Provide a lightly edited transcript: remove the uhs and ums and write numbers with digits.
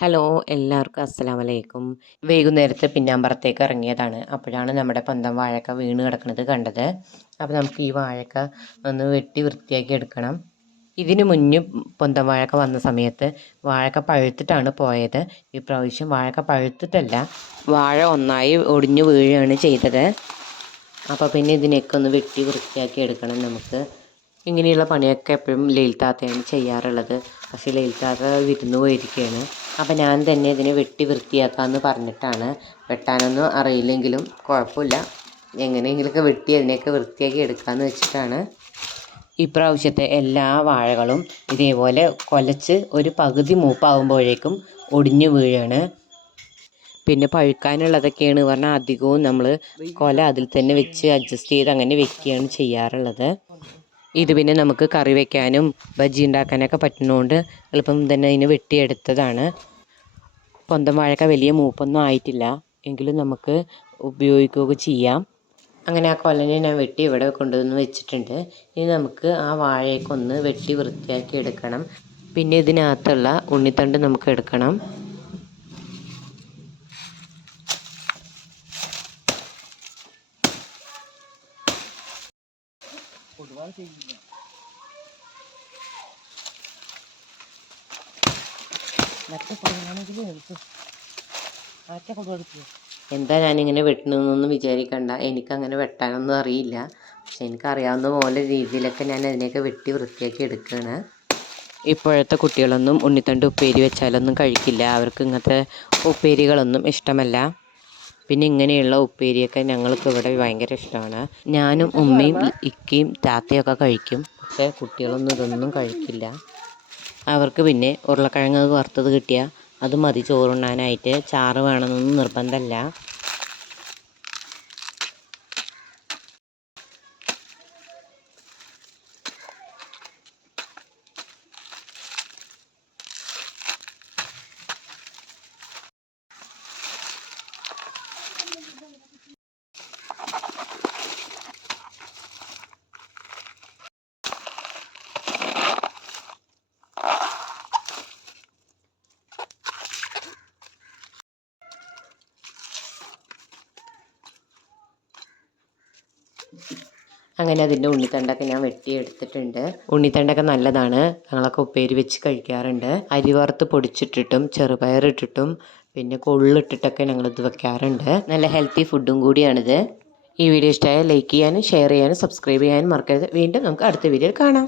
Hello എല്ലാവർക്കും അസ്സലാമു അലൈക്കും. വൈകുന്നേരത്തെ പിന്നാമ്പറത്തേക്ക് ഇറങ്ങിയതാണ്. അപ്പോഴാണ് നമ്മുടെ പന്തം വാഴക്ക വീണ് കിടക്കുന്നത് കണ്ടത്. അപ്പോൾ നമുക്ക് ഈ വാഴക്ക ഒന്ന് വെട്ടി വൃത്തിയാക്കി എടുക്കണം. ഇതിന് മുന്നേ പൊന്തം വാഴക്ക വന്ന സമയത്ത് വാഴക്ക പഴുത്തിട്ടാണ് പോയത്. ഇപ്രാവശ്യം വാഴക്ക പഴുത്തിട്ടല്ല, വാഴ ഒന്നായി ഒടിഞ്ഞു വീഴുകയാണ് ചെയ്തത്. അപ്പോൾ പിന്നെ ഇതിനെയൊക്കെ ഒന്ന് വെട്ടി വൃത്തിയാക്കി എടുക്കണം നമുക്ക്. ഇങ്ങനെയുള്ള പണിയൊക്കെ എപ്പോഴും ലൈൽത്താത്തയാണ് ചെയ്യാറുള്ളത്. പക്ഷേ ലൈൽത്താത്ത വിരുന്ന് പോയിരിക്കുകയാണ്. അപ്പോൾ ഞാൻ തന്നെ ഇതിനെ വെട്ടി വൃത്തിയാക്കാമെന്ന് പറഞ്ഞിട്ടാണ്. വെട്ടാനൊന്നും അറിയില്ലെങ്കിലും കുഴപ്പമില്ല, എങ്ങനെയെങ്കിലുമൊക്കെ വെട്ടി അതിനെയൊക്കെ വൃത്തിയാക്കി എടുക്കാമെന്ന് വെച്ചിട്ടാണ്. ഇപ്രാവശ്യത്തെ എല്ലാ വാഴകളും ഇതേപോലെ കുലച്ച് ഒരു പകുതി മൂപ്പാകുമ്പോഴേക്കും ഒടിഞ്ഞു വീഴാണ്. പിന്നെ പഴുക്കാനുള്ളതൊക്കെയാണ് പറഞ്ഞാൽ അധികവും നമ്മൾ കൊല അതിൽ തന്നെ വെച്ച് അഡ്ജസ്റ്റ് ചെയ്ത് അങ്ങനെ വെക്കുകയാണ് ചെയ്യാറുള്ളത്. ഇത് പിന്നെ നമുക്ക് കറി വയ്ക്കാനും ബജ്ജി ഉണ്ടാക്കാനൊക്കെ പറ്റുന്നതുകൊണ്ട് എളുപ്പം തന്നെ ഇതിന് വെട്ടിയെടുത്തതാണ്. പൊന്തം വാഴക്ക വലിയ മൂപ്പൊന്നും ആയിട്ടില്ല, എങ്കിലും നമുക്ക് ഉപയോഗിക്കുകയൊക്കെ ചെയ്യാം. അങ്ങനെ ആ കൊലനെ ഞാൻ വെട്ടി ഇവിടെ കൊണ്ടുവന്ന് വെച്ചിട്ടുണ്ട്. ഇനി നമുക്ക് ആ വാഴയൊക്കെ ഒന്ന് വെട്ടി വൃത്തിയാക്കി എടുക്കണം. പിന്നെ ഇതിനകത്തുള്ള ഉണ്ണിത്തണ്ട് നമുക്ക് എടുക്കണം. എന്താ ഞാനിങ്ങനെ വെട്ടണമെന്നൊന്നും വിചാരിക്കണ്ട, എനിക്കങ്ങനെ വെട്ടാനൊന്നും അറിയില്ല. പക്ഷെ എനിക്കറിയാവുന്ന പോലെ രീതിയിലൊക്കെ ഞാൻ അതിനെയൊക്കെ വെട്ടി വൃത്തിയാക്കി എടുക്കുകയാണ്. ഇപ്പോഴത്തെ കുട്ടികളൊന്നും ഉണ്ണിത്തണ്ട് ഉപ്പേരി വെച്ചാലൊന്നും കഴിക്കില്ല. അവർക്ക് ഇങ്ങനത്തെ ഉപ്പേരികളൊന്നും ഇഷ്ടമല്ല. പിന്നെ ഇങ്ങനെയുള്ള ഉപ്പേരിയൊക്കെ ഞങ്ങൾക്ക് ഇവിടെ ഭയങ്കര ഇഷ്ടമാണ്. ഞാനും ഉമ്മയും ഇക്കയും താത്തയൊക്കെ കഴിക്കും. പക്ഷേ കുട്ടികളൊന്നും ഇതൊന്നും കഴിക്കില്ല. അവർക്ക് പിന്നെ ഉരുളക്കിഴങ്ങ് വറുത്തത് കിട്ടിയാൽ അത് മതി ചോറുണ്ണാനായിട്ട്. ചാറ് വേണമെന്നൊന്നും നിർബന്ധമല്ല. അങ്ങനെ അതിൻ്റെ ഉണ്ണിത്തണ്ടൊക്കെ ഞാൻ വെട്ടിയെടുത്തിട്ടുണ്ട്. ഉണ്ണിത്തണ്ടൊക്കെ നല്ലതാണ്, ഞങ്ങളൊക്കെ ഉപ്പേരി വെച്ച് കഴിക്കാറുണ്ട്. അരി വറുത്ത് പൊടിച്ചിട്ടിട്ടും ചെറുപയറിട്ടിട്ടും പിന്നെ കൊള്ളിട്ടിട്ടൊക്കെ ഞങ്ങളിത് വെക്കാറുണ്ട്. നല്ല ഹെൽത്തി ഫുഡും കൂടിയാണിത്. ഈ വീഡിയോ ഇഷ്ടമായാൽ ലൈക്ക് ചെയ്യാനും ഷെയർ ചെയ്യാനും സബ്സ്ക്രൈബ് ചെയ്യാനും മറക്കരുത്. വീണ്ടും നമുക്ക് അടുത്ത വീഡിയോയിൽ കാണാം.